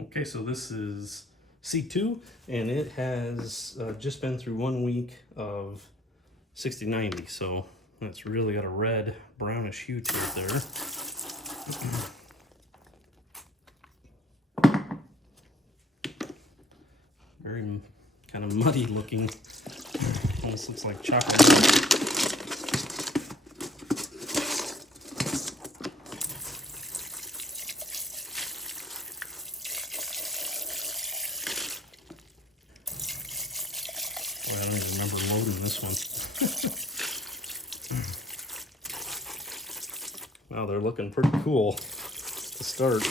Okay, so this is C2, and it has just been through 1 week of 60/90, so that's really got a red, brownish hue to it there. Very kind of muddy looking, almost looks like chocolate milk. Boy, I don't even remember loading this one. Wow, they're looking pretty cool to start.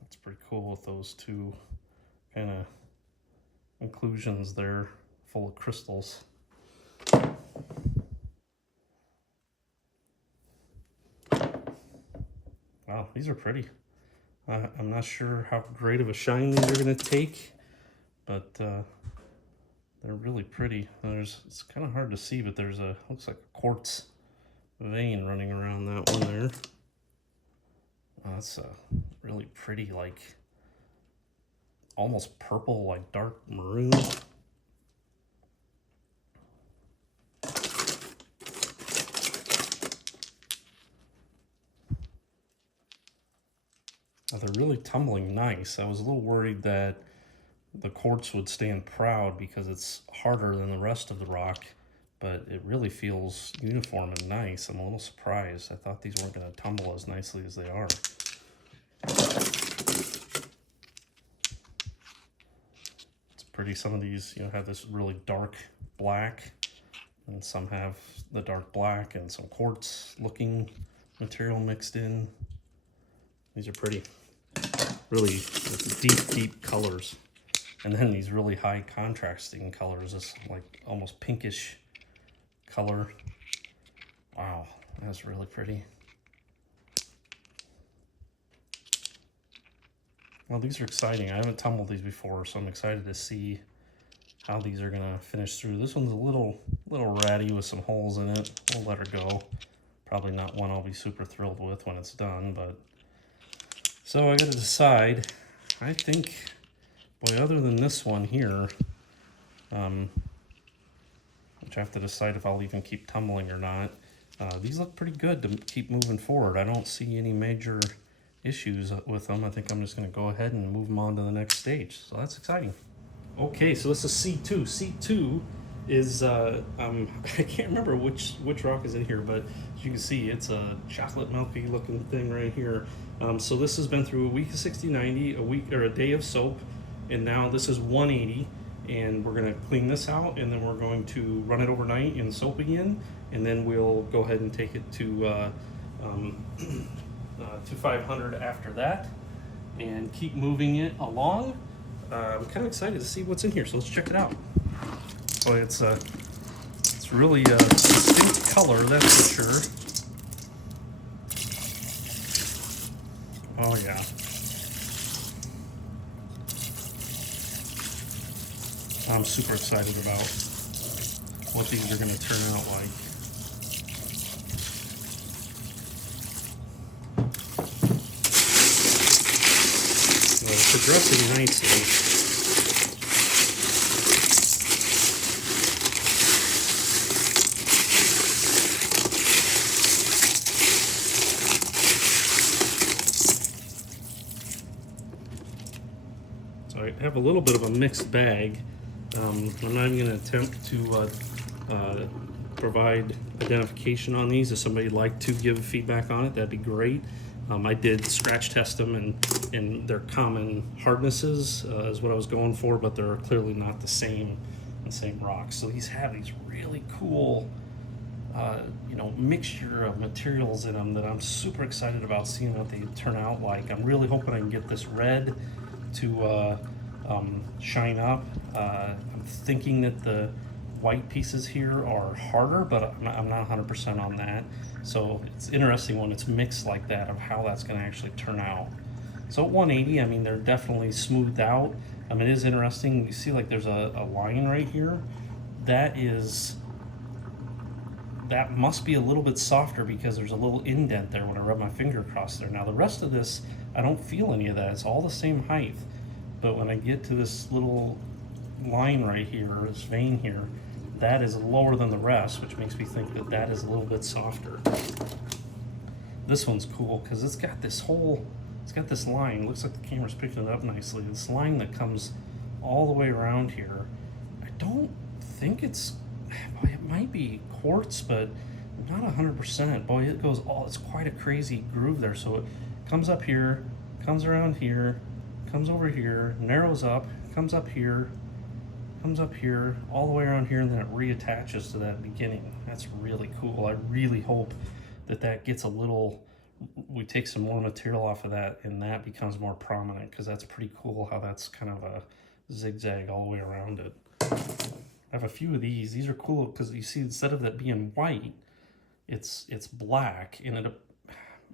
That's pretty cool with those two kind of inclusions there, full of crystals. Wow, these are pretty. I'm not sure how great of a shine these are going to take, but they're really pretty. It's kind of hard to see, but there's looks like a quartz vein running around that one there. That's really pretty, like almost purple, like dark maroon. They're really tumbling nice. I was a little worried that the quartz would stand proud because it's harder than the rest of the rock, but it really feels uniform and nice. I'm a little surprised. I thought these weren't going to tumble as nicely as they are. It's pretty. Some of these, have this really dark black, and some have the dark black and some quartz looking material mixed in. These are pretty. Really deep colors. And then these really high contrasting colors, this like almost pinkish color. Wow, that's really pretty. Well, these are exciting. I haven't tumbled these before, so I'm excited to see how these are gonna finish through. This one's a little ratty with some holes in it. We'll let her go. Probably not one I'll be super thrilled with when it's done, but so I gotta decide. I think, boy, other than this one here, which I have to decide if I'll even keep tumbling or not, these look pretty good to keep moving forward. I don't see any major issues with them. I think I'm just going to go ahead and move them on to the next stage. So that's exciting. Okay, so this is C2. C2 is, I can't remember which rock is in here, but as you can see, it's a chocolate milky looking thing right here. So this has been through a week of 60/90, a week or a day of soap, and now this is 180. And we're going to clean this out, and then we're going to run it overnight in soap again, and then we'll go ahead and take it to 500 after that, and keep moving it along. I'm kind of excited to see what's in here, so let's check it out. Boy, it's really a distinct color, that's for sure. Oh yeah. I'm super excited about what these are going to turn out like. Well, it's progressing nicely. So I have a little bit of a mixed bag. I'm not even going to attempt to provide identification on these. If somebody would like to give feedback on it, that'd be great. I did scratch test them, and their common hardnesses is what I was going for, but they're clearly not the same rocks. So these have these really cool mixture of materials in them that I'm super excited about seeing what they turn out like. I'm really hoping I can get this red to shine up. I'm thinking that the white pieces here are harder, but I'm not 100% on that. So it's interesting when it's mixed like that of how that's going to actually turn out. So at 180, I mean, they're definitely smoothed out. It is interesting. You see, like, there's a line right here. That must be a little bit softer because there's a little indent there when I rub my finger across there. Now, the rest of this, I don't feel any of that. It's all the same height. But when I get to this little line right here, or this vein here, that is lower than the rest, which makes me think that that is a little bit softer. This one's cool because it's got this line. Looks like the camera's picking it up nicely. This line that comes all the way around here. I don't think it might be quartz, but not 100%. Boy, it's quite a crazy groove there. So it comes up here, comes around here, comes over here, narrows up, comes up here, all the way around here, and then it reattaches to that beginning. That's really cool. I really hope that gets a little, we take some more material off of that and that becomes more prominent, because that's pretty cool how that's kind of a zigzag all the way around it. I have a few of these. These are cool because you see, instead of that being white, it's black, and it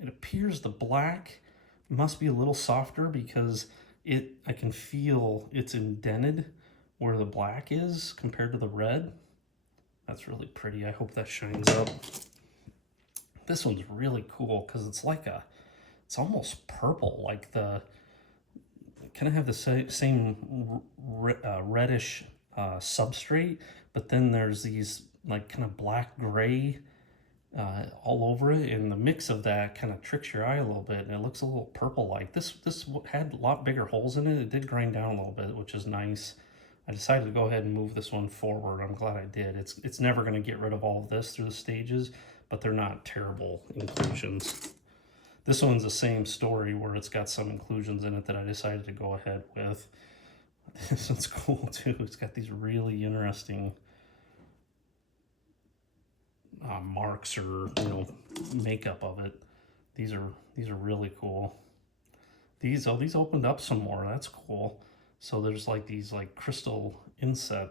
appears the black must be a little softer because I can feel it's indented where the black is compared to the red. That's really pretty. I hope that shines up. This one's really cool because it's it's almost purple, like kind of have the same reddish substrate, but then there's these like kind of black gray all over it, and the mix of that kind of tricks your eye a little bit, and it looks a little purple like. This had a lot bigger holes in it. It did grind down a little bit, which is nice. I decided to go ahead and move this one forward. I'm glad I did. It's never going to get rid of all of this through the stages, but they're not terrible inclusions. This one's the same story where it's got some inclusions in it that I decided to go ahead with. This one's cool too. It's got these really interesting marks or makeup of it. These are really cool. These opened up some more. That's cool. So there's like these like crystal inset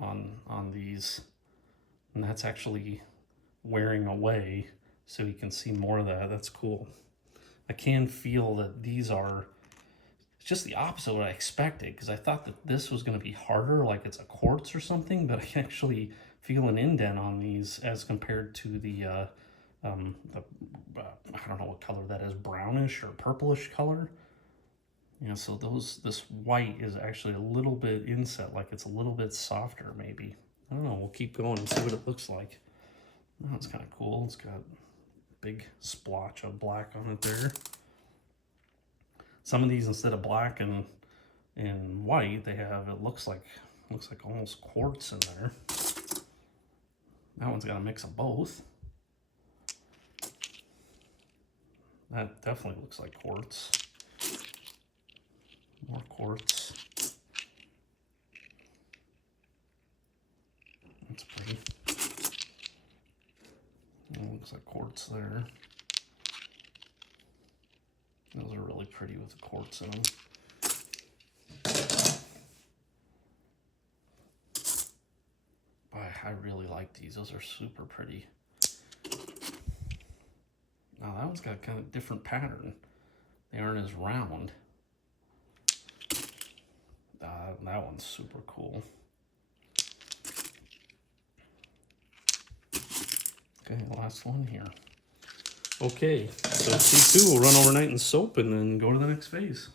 on these, and that's actually wearing away, so you can see more of that. That's cool. I can feel that these are just the opposite of what I expected, because I thought that this was going to be harder, like it's a quartz or something, but I can actually feel an indent on these as compared to the I don't know what color that is, brownish or purplish color. So this white is actually a little bit inset, like it's a little bit softer maybe. I don't know, we'll keep going and see what it looks like. Oh, it's kind of cool. It's got a big splotch of black on it there. Some of these, instead of black and white, they have, it looks like almost quartz in there. That one's got a mix of both. That definitely looks like quartz. More quartz. That's pretty. It looks like quartz there. Those are really pretty with the quartz in them. I really like these. Those are super pretty. Now that one's got kind of different pattern. They aren't as round. That one's super cool. Okay, last one here. Okay, so C2 will run overnight in soap and then go to the next phase.